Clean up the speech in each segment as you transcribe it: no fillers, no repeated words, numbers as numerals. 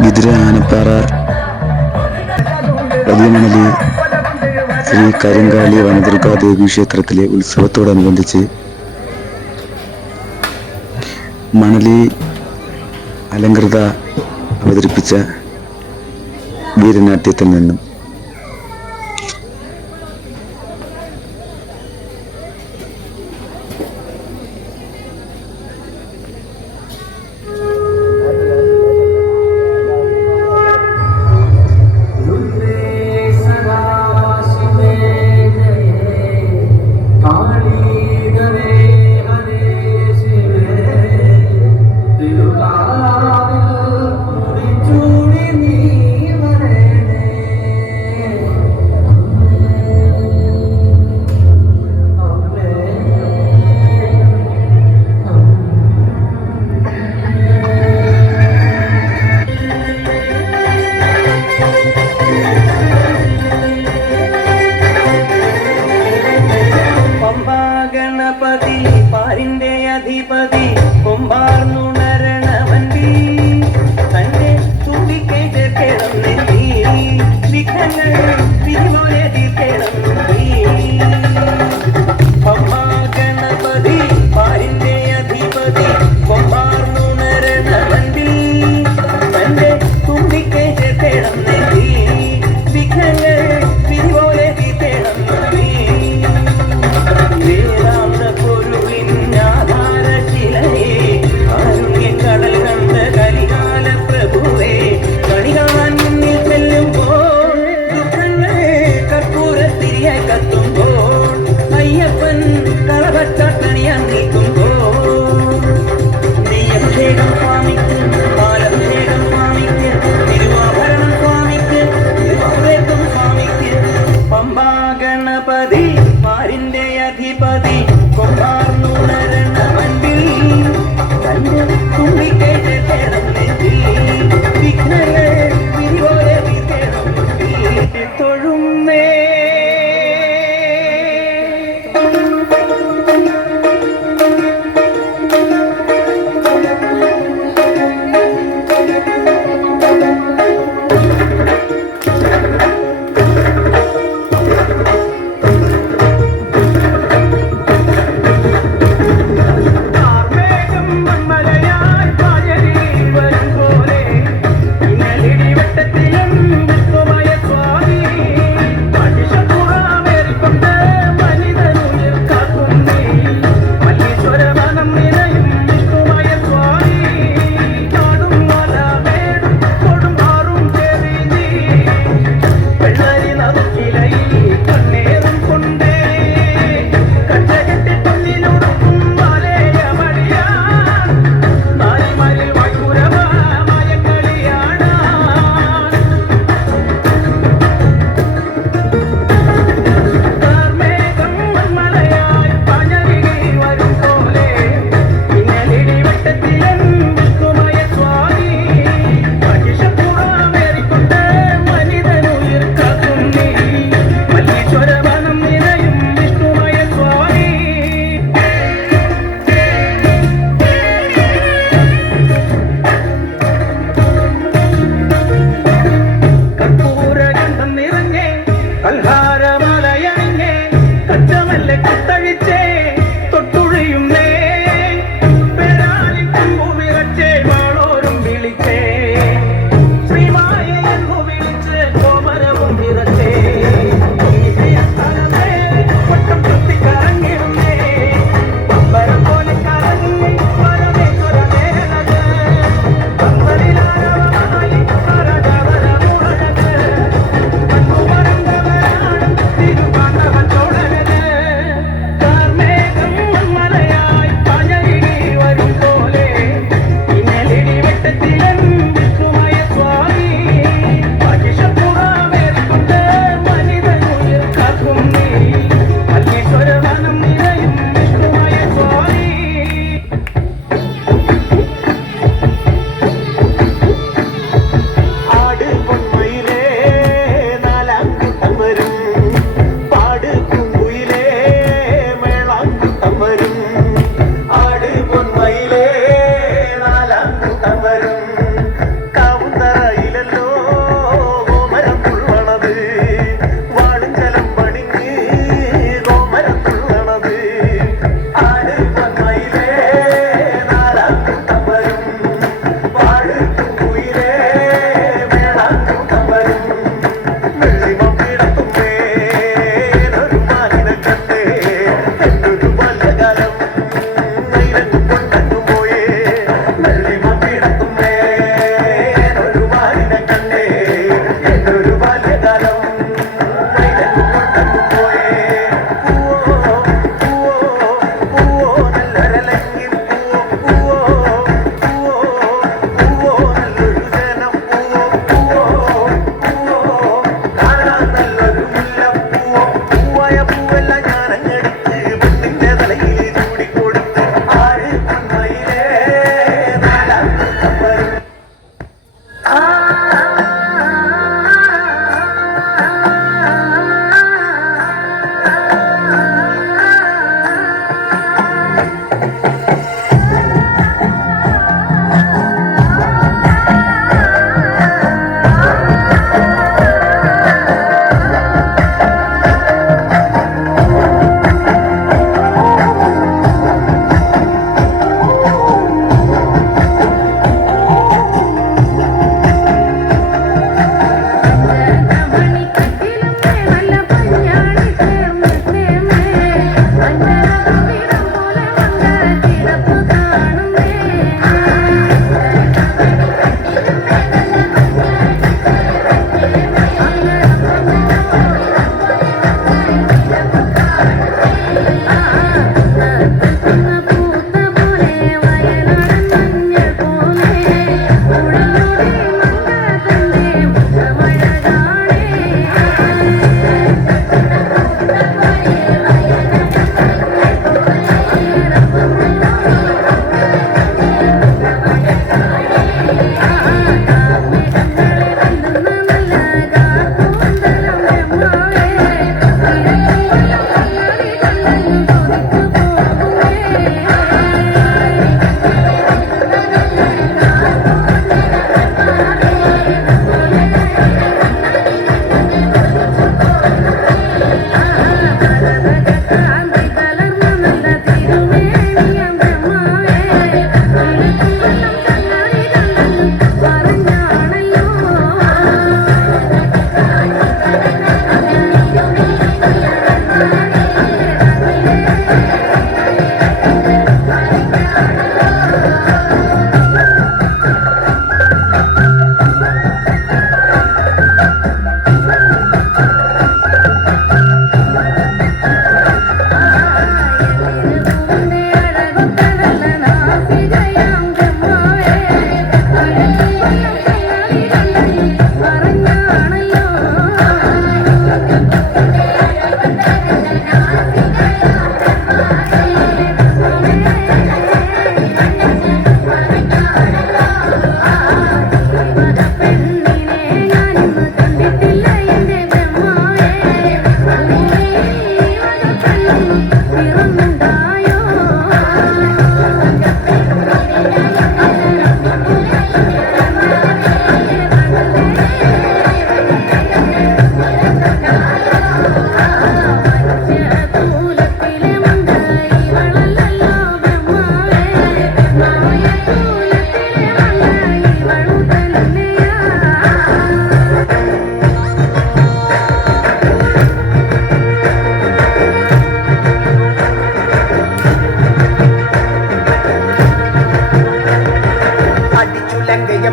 ഗിരിര ആനപ്പാറ വലിയമണലി ശ്രീ കരിങ്കാലി വനദുർഗാദേവി ക്ഷേത്രത്തിലെ ഉത്സവത്തോടനുബന്ധിച്ച് മണലി അലങ്കൃത അവതരിപ്പിച്ച വീരനാട്യത്തിൽ നിന്നും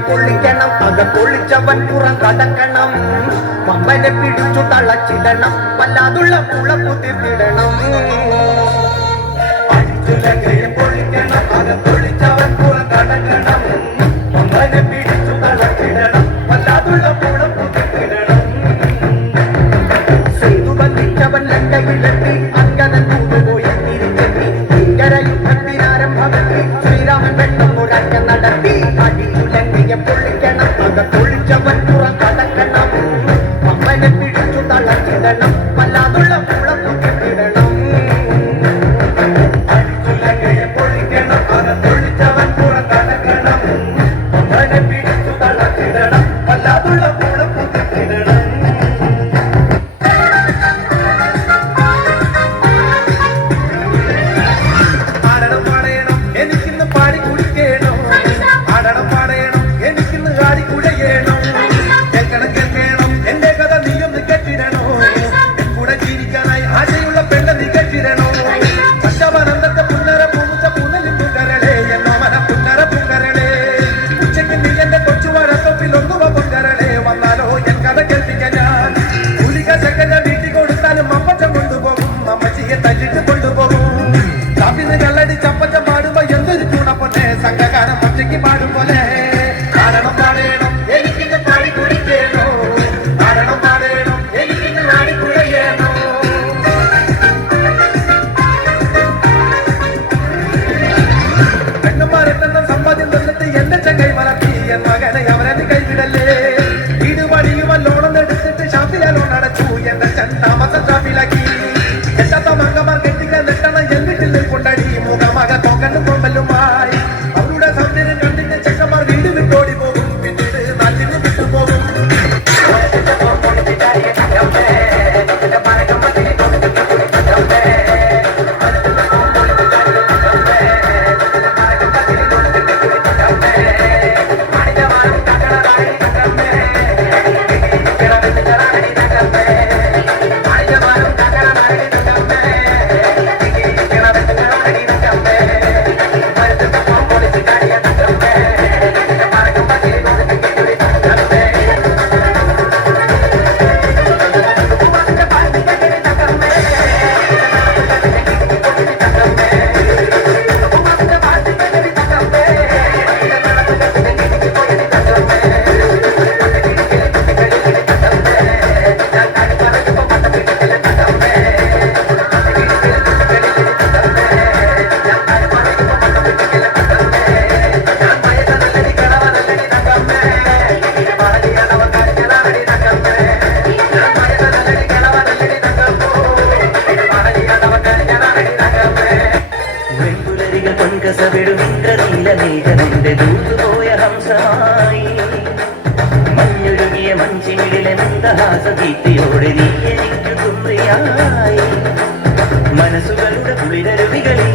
പൊള്ളിക്കണം അകത്തൊളിച്ചവൻ പുറം കടക്കണം പമ്പനെ പിടിച്ചു തളച്ചിടണം വല്ലാതുള്ള പുളപ്പു തീർത്തിടണം പൊള്ളിക്കണം അകത്തൊളിച്ചവൻ പുറം കടക്കണം പമ്പനെ പിടിച്ചു തളച്ചിടണം വല്ലാതുള്ള പുളപ്പു തീർത്തിടണം ചെയ്തു ബന്ധിച്ചവൻ ലങ്കയിലെത്തി അങ്ങനെ തൂതുപോയി തിരിച്ചെത്തി ഭീകര യുദ്ധത്തിനാരംഭമെത്തി ശ്രീരാമൻ വെട്ടം ഒരാഴ്ച നടത്തി പൊള്ളിക്കണം അകത്തൊളിച്ചവൻ പുറം കടക്കണം അമ്മനെ പിടിച്ചു തളച്ചിടണം വല്ലാതുള്ള പുളപ്പു കെട്ടിടണം പൊള്ളിക്കണം അകത്തൊളിച്ചവൻ പുറം കടക്കണം അമ്മനെ പിടിച്ചു തളച്ചിടണം വല്ലാതുള്ള പുളപ്പു കെട്ടിടണം ആടണം പാടയണം എനിക്കിന്ന് പാടി കുടിക്കണം ആടണം പാടയണം കേൾക്കണം എന്റെ കഥ നീയൊന്ന് കെട്ടിടണോ കൂടെ ജീവിക്കാനായി ആശയുള്ള പെണ്ണ നീ കെട്ടിടണോ പച്ചവനന്തത്തെ പുന്നര പൂച്ച പുനലി പുങ്കരളെ എന്നോ മന പുന്നര പുങ്കരളെ ഉച്ചയ്ക്ക് നീ എന്റെ കൊച്ചുവാഴത്തൊപ്പിൽ ഒന്നുവ പുങ്കരളെ വന്നാലോ എൻ കഥ കേൾപ്പിക്കാൻ ഞാൻ പുലിക ചക്കര വീട്ടിൽ കൊടുത്താലും അപ്പച്ചം കൊണ്ടുപോകും അമ്മച്ചിയെ തല്ലിട്ട് കൊണ്ടുപോകും കാപ്പിന് കല്ലടി ചപ്പച്ചം പാടുമ്പോ എന്തൊരു ചൂടപ്പൊന്നെ സംഘകാരം ഒറ്റയ്ക്ക് പാടും പോലെ കാരണം പാടേണം എനിക്കിന്ന് പാടി കുടിക്കേണോ കാരണം പാടേണം എനിക്കിന്ന് പാടി കുടയേണോ പെണ്ണുമാരെന്ന സമ്പാദ്യം തന്നിട്ട് എന്റെ ചങ്ങൈ വളർത്തി എൻ മകനെ അവരെ കൈവിടല്ലേ വീട് പണിയുവാൻ ലോണം എടുത്തിട്ട് ഷാപ്പിലെ ലോൺ അടച്ചു എന്റെ താമസം ഷാപ്പിലാക്കി എട്ടാത്ത മംഗമാർ കെട്ടിക്കാൻ നെട്ടണം എൻ വീട്ടിൽ കൊണ്ടടി മുഖമക തോക്കണ്ണും കൊമ്പലുമായി അവരുടെ സൗന്ദര്യം കണ്ടിട്ട് ചെക്കന്മാർ വീട് വിട്ടോടി പോകും പിന്നീട് നാട്ടിന് വിട്ടുപോകും നീലമേഘന്റെ ദൂതുപോയ ഹംസമായി മഞ്ഞൊരുങ്ങിയ മഞ്ചിമിഴിലെ മന്ദഹാസദീപ്തിയോടെ നീ എനിക്ക് തുമ്രിയായി മനസ്സുകളുടെ കുളിരരുവികളിൽ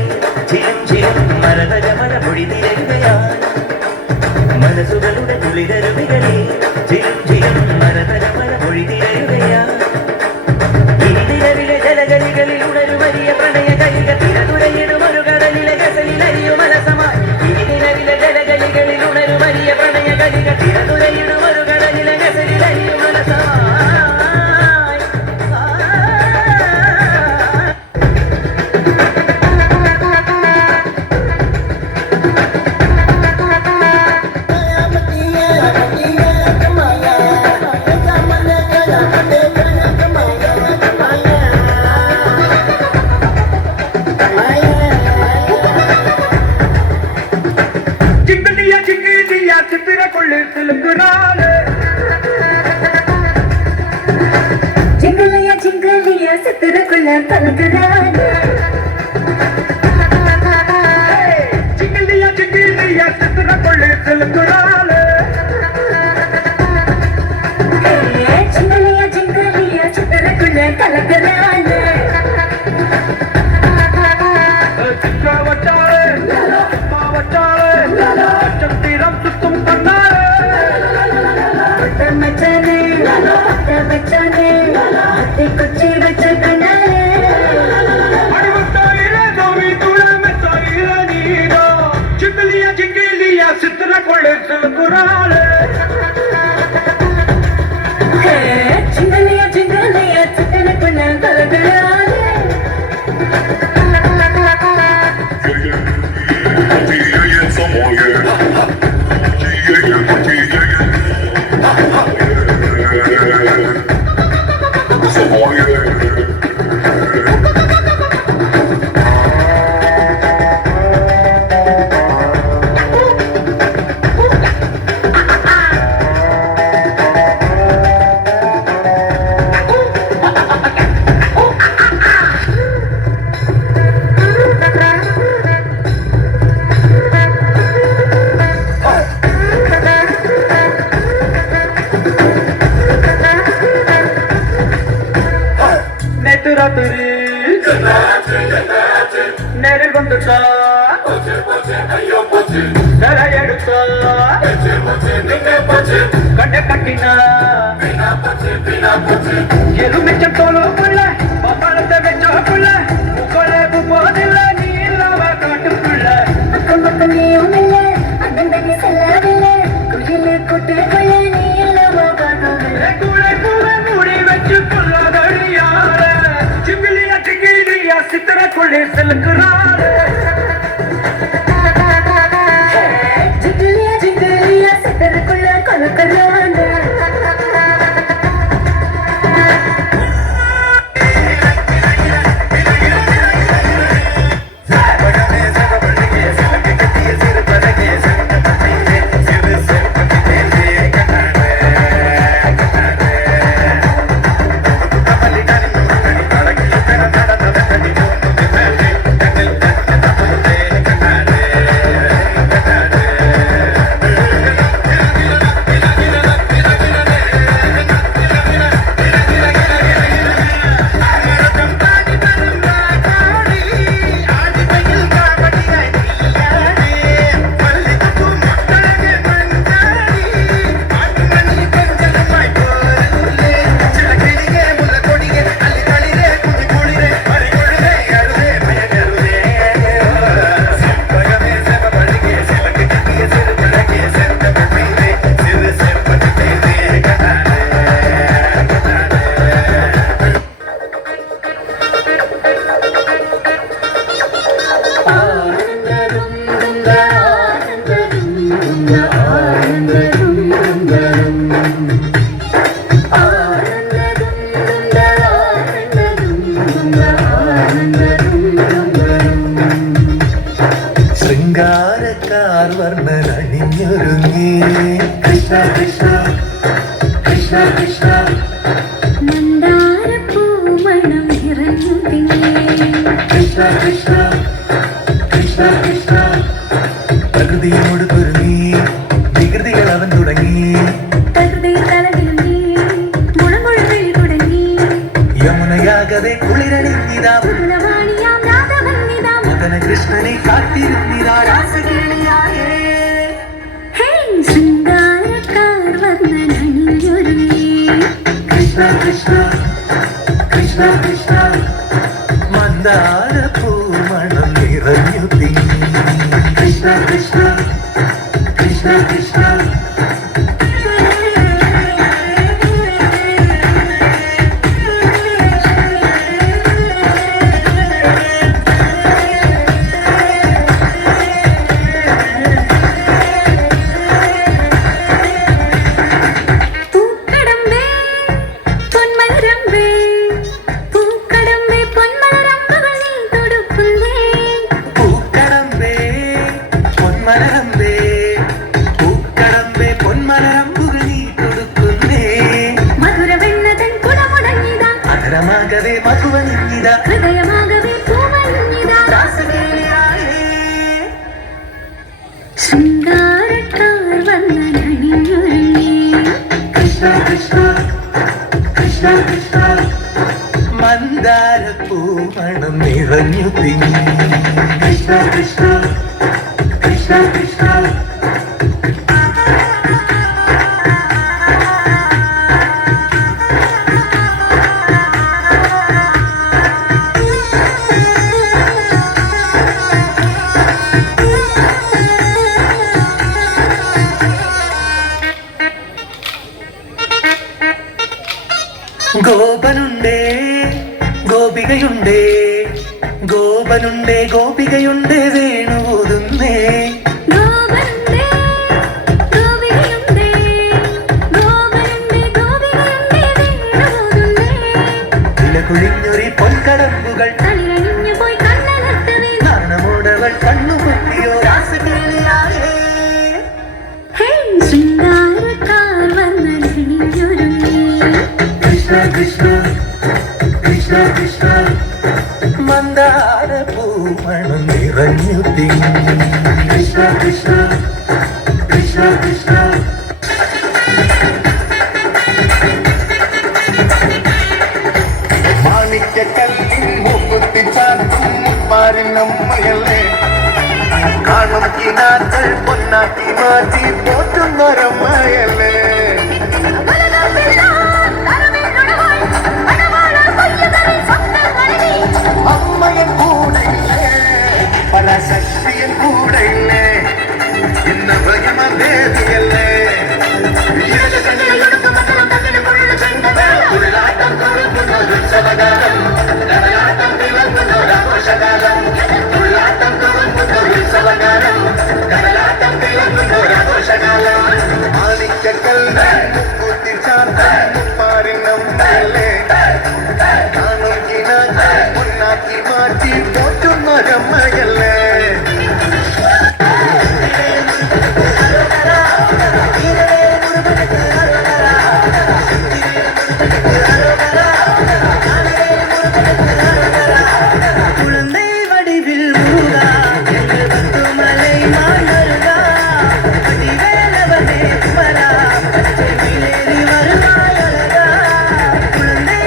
ചിലും ചിലും മരതകമല പൊടി തിരയുകയായി മനസ്സുകളുടെ കുളിരരുവികളിൽ ചിലും ചിലും മരതകമല പൊടി തിരയുകയായി ഇരുനിലവിലെ ജലഗലികളിൽ ഉണരുമരിയ പ്രണയ കൈക തിരതുരയിടും ഒരു കടലിലെ ഗസലിലരിയും മനസമായി ഇരുനിലവിലെ ജലഗലികളിൽ ഉണരുമരിയ പ്രണയ കൈക തിരതുരയിടും ഒരു കടലിലെ ഗസലിലരിയും മനസമായി சிங்கிலியா சிங்கிலியா சித்திர கொள்ளு சிலுக்குறாளே சிங்கலையா சிங்கலையா சித்திரக்குள்ள பறக்குறானே சிங்கிலியா சிங்கிலியா சித்திர கொள்ளு சிலுக்குறாளே சிங்கலையா சிங்கலையா சித்திரக்குள்ள கலக்குறானே சிக்கா வச்சாளே அம்மா வச்சாளே சத்திரம் சுத்தும் பண்ணாளே மச்சானே மச்சானே அத்தை குச்சி வச்ச கண்ணாலே அடிவத்தாயிர தோவி துளமெத்தாயிர நீரோ சிங்கிலியா சிங்கிலியா சித்திர கொள்ளு சிலுக்குறாளே சிங்கலையா சிங்கலையா சித்திரக்குள்ள கலக்குறானே நேத்து ராத்திரி நேரில் வந்துட்டா தர எடுத்தா கண்ணை கட்டினா எலுமிச்சம் தோலுக்குள்ள பப்பாளத்தை வச்சோக்குள்ள உங்களை போதில்ல நீ இல்லாம காட்டுக்குள்ள அக்கம் பக்கம் நீயும் இல்ல அண்ணன் செல்லவில்லை குயிலு கூட்டுக்குள்ள நீ இல்லாம காணவில்லை கூடை கூட மூடி வச்சு கொள்ளாதடியார சிங்கிலியா சிங்கிலியா சித்திர கொள்ளி செலுக்குறாரு ஜிங்கிலியா ஜிங்கிலியா சித்திரக்குள்ள கலக்குறானே ശൃംഗാരക്കാർ വർണ്ണൻ അണിഞ്ഞൊരുങ്ങി കൃഷ്ണ കൃഷ്ണ കൃഷ്ണ കൃഷ്ണ മന്ദാരപ്പൂമണം നിറഞ്ഞു തിങ്ങി കൃഷ്ണ കൃഷ്ണ കൃഷ്ണ കൃഷ്ണ പ്രകൃതിയോട് പൊരുങ്ങി വികൃതികൾ അവൻ തുടങ്ങി തകൃതിയിൽ തലതിരുങ്ങി മുളമുഴവിൽ തുടങ്ങി യമുനയാകതെ കുളിരണിഞ്ഞിതാ പുതുലവാണിയാം രാധവന്നിതാ മകന കൃഷ്ണനെ കാത്തിരുന്നിതാ രാസകേളിയായേ ഹേ ശൃംഗാരക്കാർ വർണ്ണനണിഞ്ഞൊരുങ്ങി കൃഷ്ണ കൃഷ്ണ കൃഷ്ണ കൃഷ്ണ മന്ദാരപ്പൂമണം നിറഞ്ഞു തിങ്ങി കൃഷ്ണ കൃഷ്ണ കൃഷ്ണ കൃഷ്ണ പൂമണം നിറഞ്ഞു തിങ്ങി കൃഷ്ണ കൃഷ്ണ കൃഷ്ണ കൃഷ്ണ ഗോപനുണ്ടേ ഗോപികയുണ്ടേ ഗോപനുണ്ടേ ഗോപികയുണ്ടേ വേണുപോതുന്നേ ഗോപനുണ്ടേ ഗോപികയുണ്ടേ ഗോപനുണ്ടേ ഗോപികയുണ്ടേ വീണുപോകുന്നേ ഇലകുഴിഞ്ഞൊരി പൊൻകടമ്പുകൾ തളിരണിഞ്ഞു പോയി കണ്ണലർത്തവേ നാണമോടവൾ കണ്ണുപൊട്ടിയോ രാസകേളിയായേ ഹേ ശൃംഗാരക്കാർ വന്നണിഞ്ഞൊരുങ്ങി കൃഷ്ണ കൃഷ്ണ കൃഷ്ണ കൃഷ്ണ മന്ദാര പൂമണം നിറഞ്ഞു തിങ്ങി കൃഷ്ണ കൃഷ്ണ കൃഷ്ണ കൃഷ്ണ മാണിക്യക്കല്ലിൻ മൂക്കുത്തി ചാർത്തും പാരിനമ്മയല്ലേ കാണും കിനാക്കൾ പൊന്നാക്കി മാറ്റി പോറ്റുന്നൊരമ്മയല്ലേ അമ്മയൻ കൂടെയില്ലേ പരാശക്തിയൻ കൂടെയില്ലേ ഇന്ന ഭയമദേവിയല്ലേ ഉള്ളാട്ടം തുറക്കുന്നൊരുത്സവകാലം കടലാട്ടം തിളങ്ങുന്നൊരാഘോഷകാലം ഉള്ളാട്ടം തുറക്കുന്നൊരുത്സവകാലം കടലാട്ടം തിളങ്ങുന്നൊരാഘോഷകാലം മാണിക്യക്കല്ല് മുക്കുത്തി ചാർത്തും പാരിനമ്മയല്ലേ കാണും കിനാക്കൾ പൊന്നാക്കി മാറ്റി പോറ്റുന്നൊരമ്മയല്ലേ குழந்தை வடிவில் முருகா எங்கள் பத்துமலை மாநருகா அதிவேலவனே குமரா பச்சை மேலேறி வருவாய் அழகா குழந்தை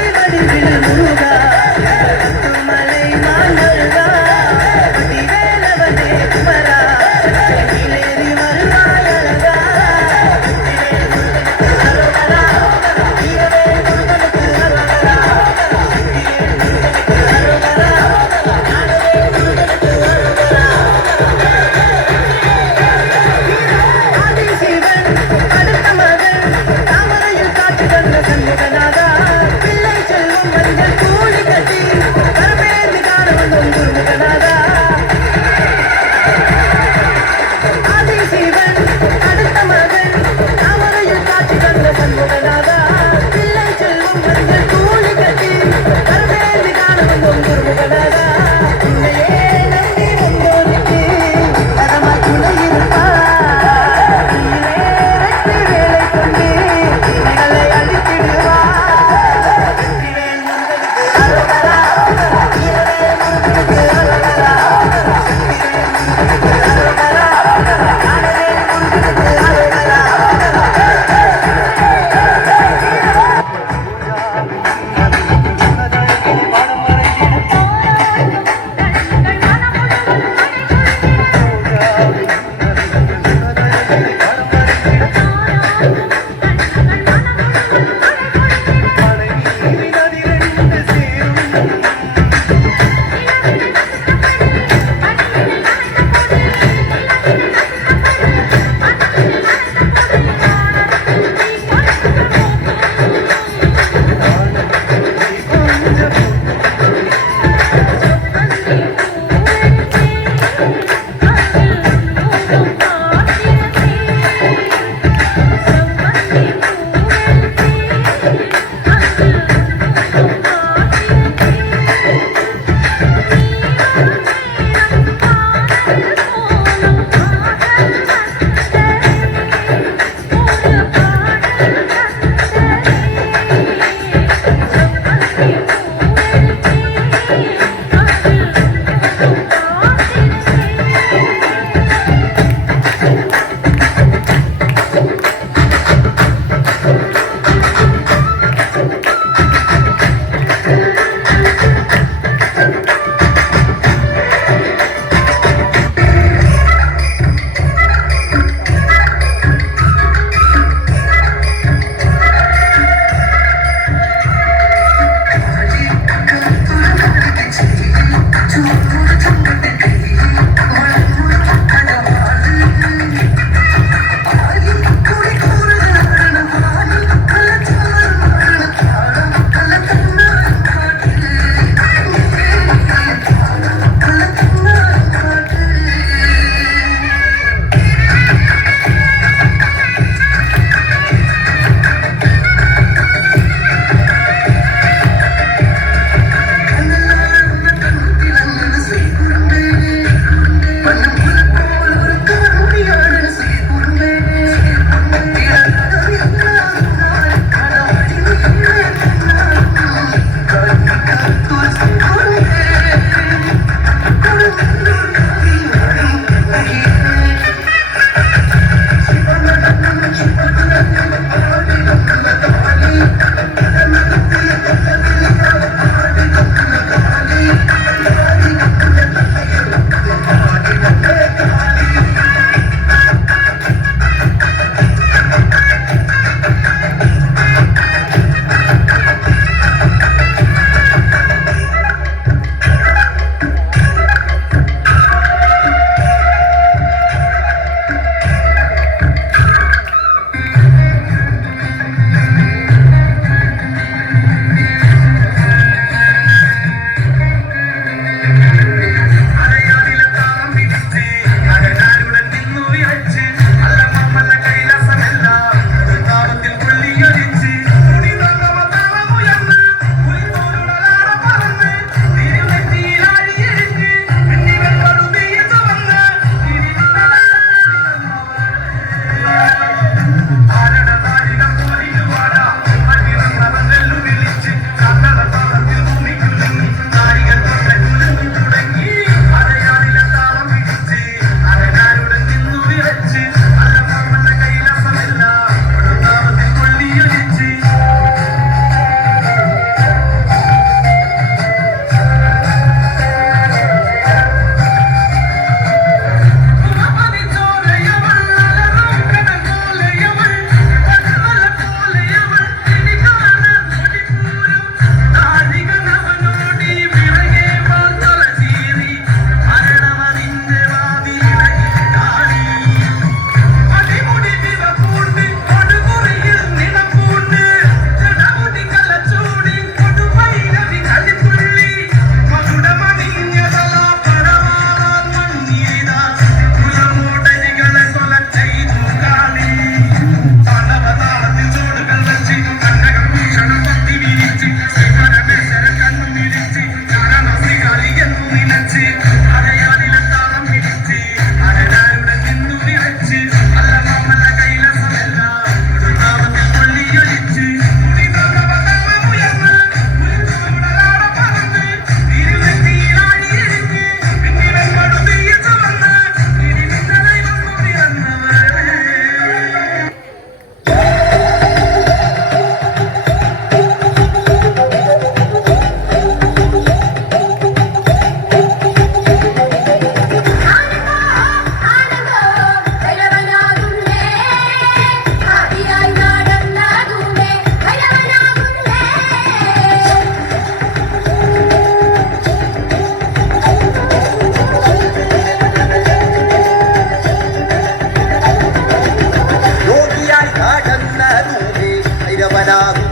ഭൈരവനാകും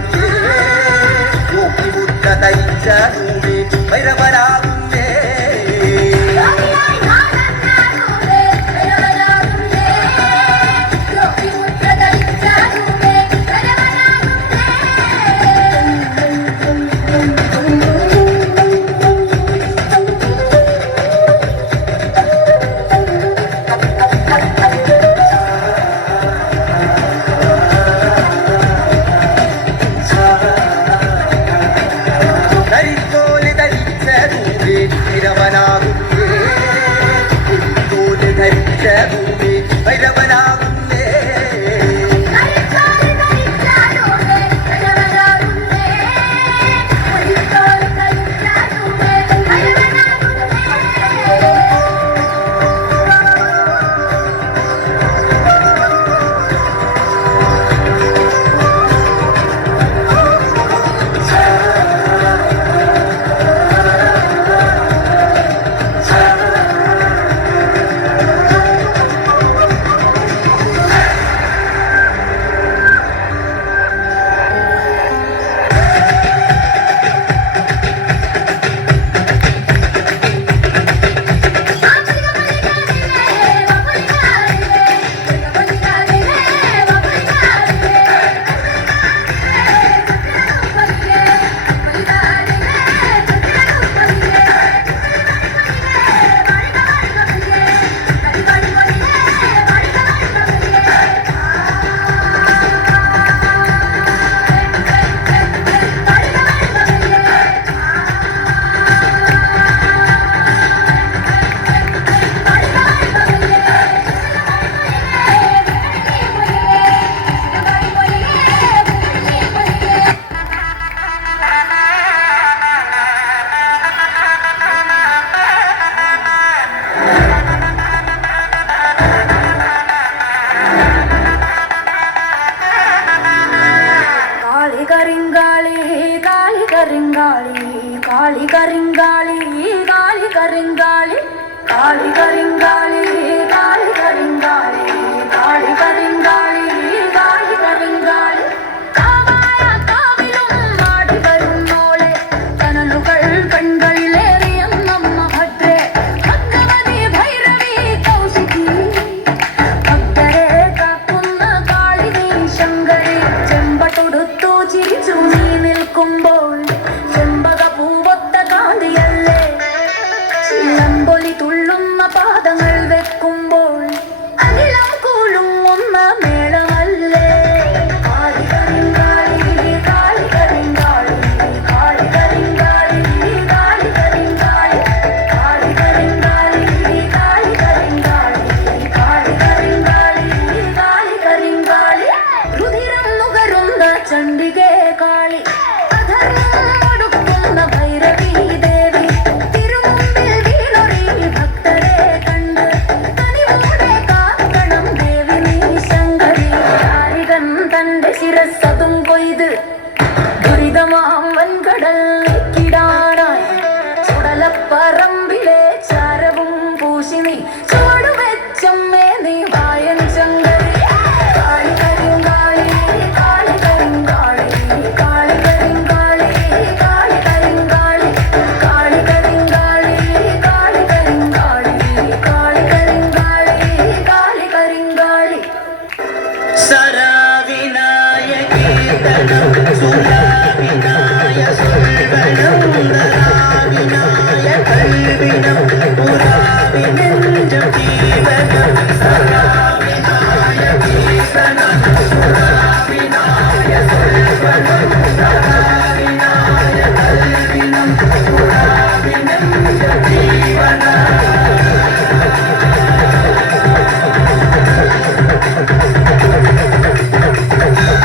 മുദ്ര തയ്ച്ച ഭൈരവനാകും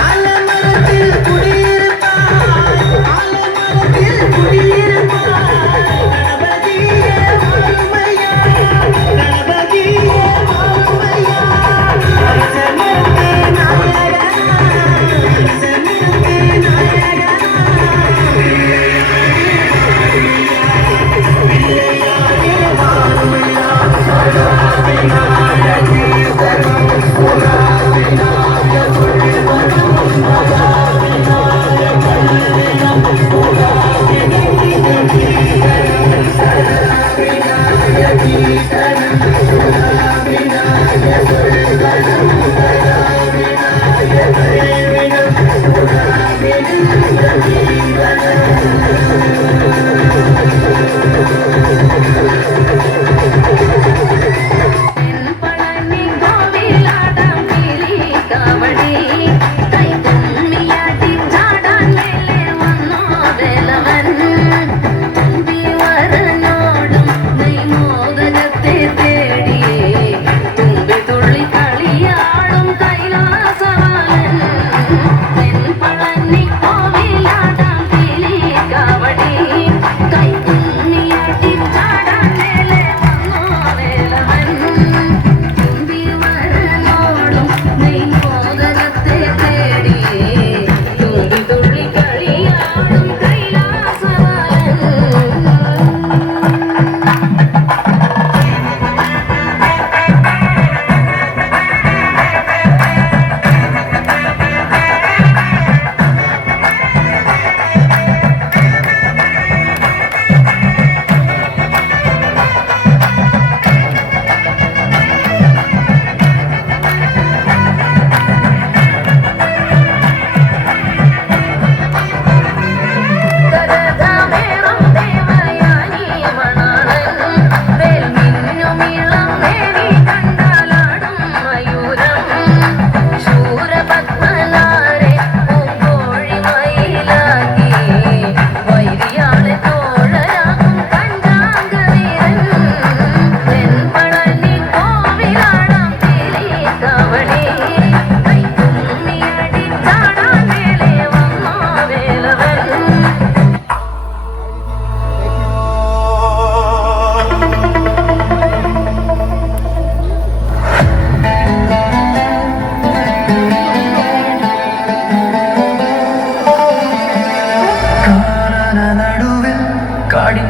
ஆலமரத்தில்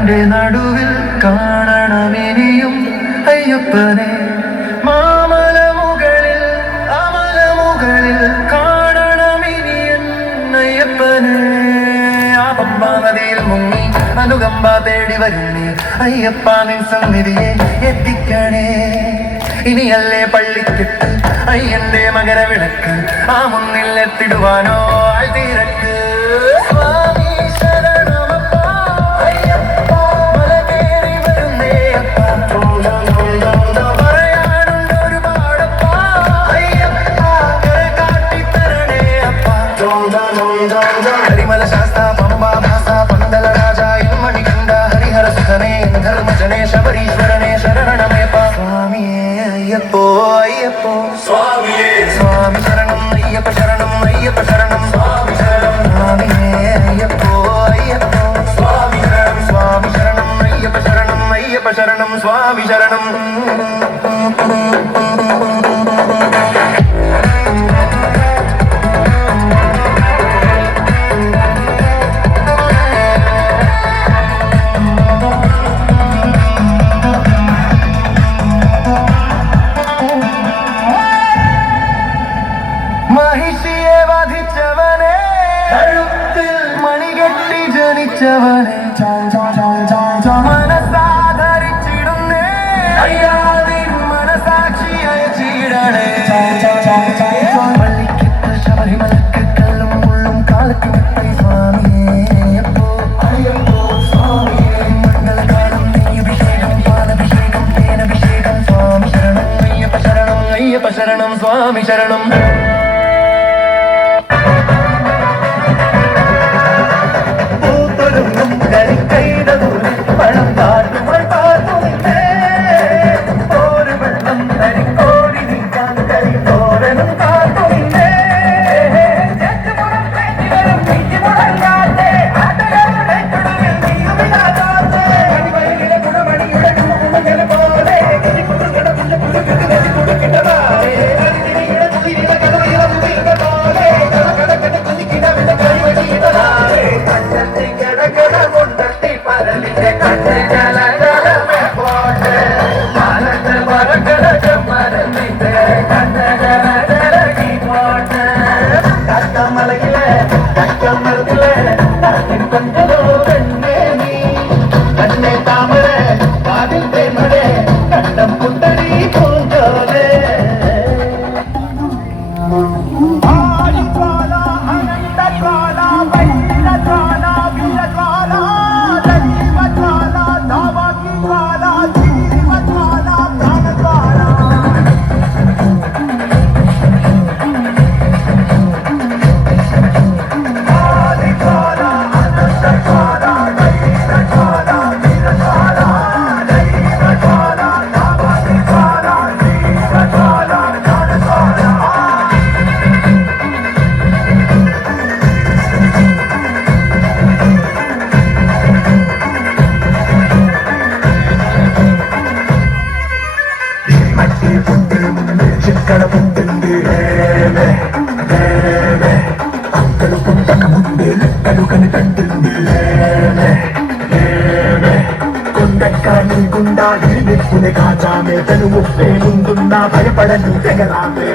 കാടിന്റെ നടുവിൽ കാണണമിനിയും അയ്യപ്പനെ മാമലമുകളിൽ അമലമുകളിൽ കാണണമിനിയൻ അയ്യപ്പനെ ആ പമ്പ നദിയിൽ മുങ്ങി അനുകമ്പ തേടി വരുന്നേ അയ്യപ്പ നിൻ സന്നിധിയെ എത്തിക്കണേ ഇനിയല്ലേ പള്ളിക്കെട്ട് അയ്യന്റെ മകരവിളക്ക് ആ മുന്നിൽ എത്തിടുവാനോ ആൾ തിരക്ക് സ്വാമി ശരണമപ്പ അയ്യപ്പ മല കേറി വരുന്നേ അപ്പ പറയാനുണ്ട് ഒരുപാടപ്പ അയ്യപ്പ കര കാട്ടിത്തരണേ അപ്പ ഹരിമല ശാസ്ത പമ്പ ഭാസ പന്തല രാജ ഇൽമണി കണ്ട ഹരിഹര സുഖനേ ധർമ്മജനേ ശബരീശ്വരനേ ശരണമേപ്പ സ്വാമിയേ അയ്യപ്പോ അയ്യപ്പോ സ്വാമിയേ സ്വാമി ശരണം അയ്യപ്പ ശരണം അയ്യപ്പ ശരണം സ്വാമി ശരണം സ്വാമിയേ അയ്യപ്പോ അയ്യപ്പോ സ്വാമി ശരണം സ്വാമി ശരണം അയ്യപ്പ ശരണം അയ്യപ്പ ശരണം സ്വാമി ശരണം മഹിഷിയെ വധിച്ചവനെ കഴുത്തിൽ മണികെട്ടി ജനിച്ചവനെ മനസാധരിച്ചിടുന്നേ അയ്യാതിൻ മനസാക്ഷിയായ ചീടണേ പള്ളിക്കിട്ട് ശബരിമലക്ക് കല്ലും മുള്ളും കാലത്ത് വിട്ടേ സ്വാമിയേപ്പോ അയ്യപ്പോ സ്വാമിയേ മംഗളകാലം നെയ്യഭിഷേകം പാലഭിഷേകം തേനഭിഷേകം സ്വാമി ശരണം അയ്യപ്പ ശരണം അയ്യപ്പ ശരണം സ്വാമി ശരണം പഴം കാട്ടുമായി പാർത്തു നിന്നേ ഒരു വെള്ളം കരിക്കോടി നീക്കാൻ കരിത്തോരനും കാത്തു നിന്നേ కాచామే తను ముప్పే ముందున్నా భయపడని తెగరామే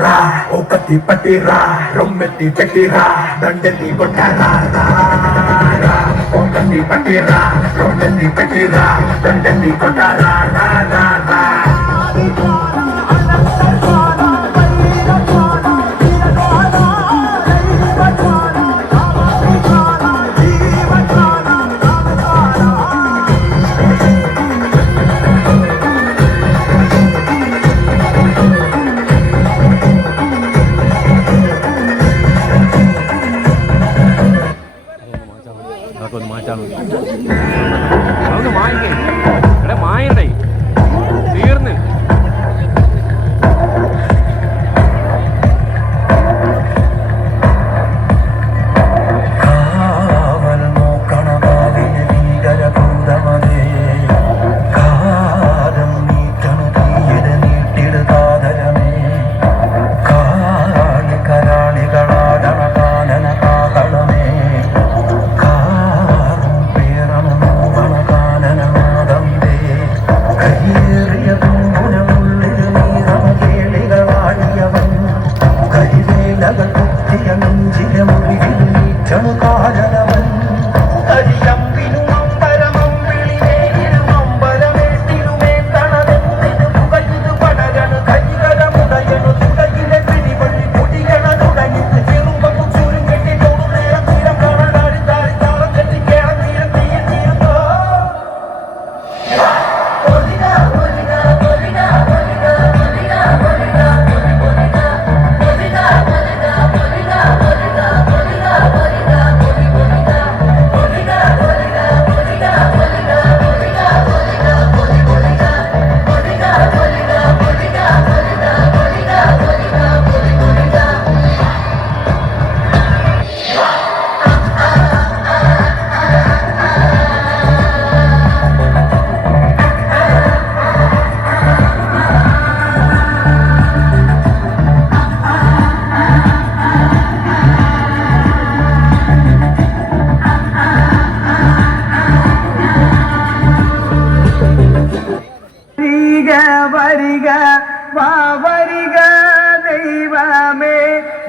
రా ఒకటి పట్టి రా రొమ్మెత్తి పెట్టి రా దండెత్తి కొట్టారా రా ఒకటి పట్టి రా రొమ్మెత్తి పెట్టి రా దండెత్తి కొట్టారా రా రా రా അതൊക്കെ ഒന്ന് മാറ്റാൻ അതൊന്ന് മായണ്ടേ ഇവിടെ മായണ്ടേ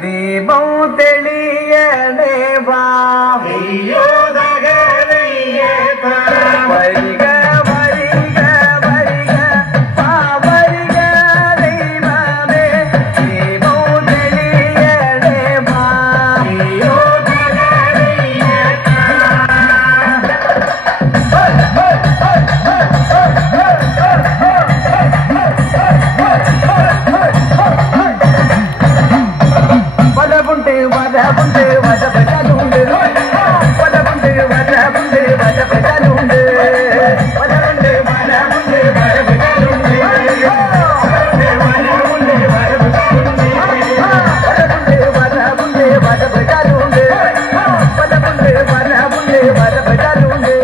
தீபம் தெளியனே வா வருக வருக வருக வா வருக தெய்வமே தீபம் தெளியனே வா வடபுண்டு வடபுண்டு வடபெட்டாலுண்டு வடபுண்டு வடபுண்டு வடபெட்டாலுண்டு வடபுண்டு வடபுண்டு வடபெட்டாலுண்டு வடபுண்டு வடபுண்டு வடபெட்டாலுண்டு வடபுண்டு வடபுண்டு வடபெட்டாலுண்டு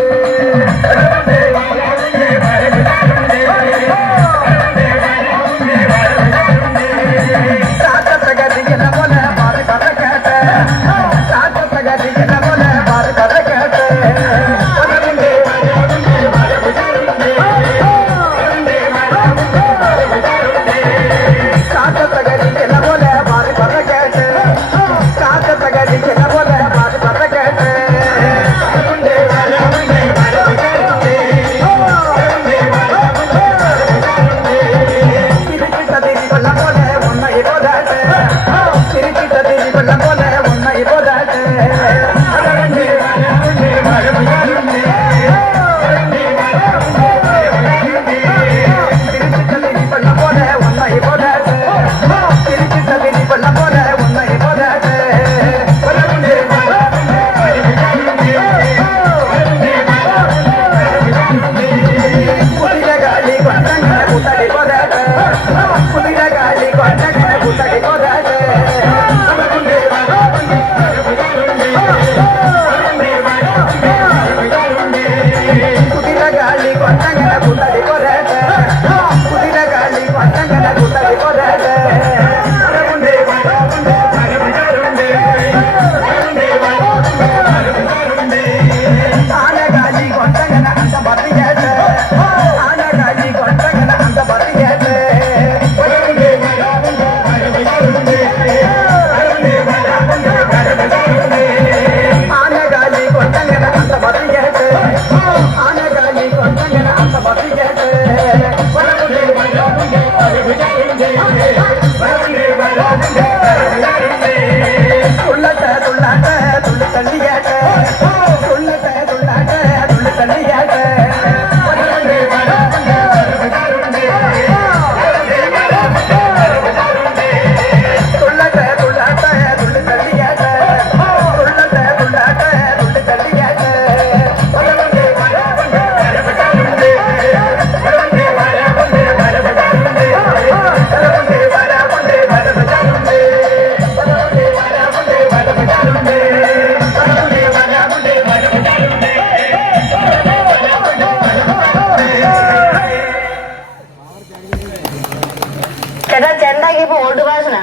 ചേട്ടാ ചെണ്ടാക്കി ഇപ്പൊ ഓൾഡ് ഫാഷനാ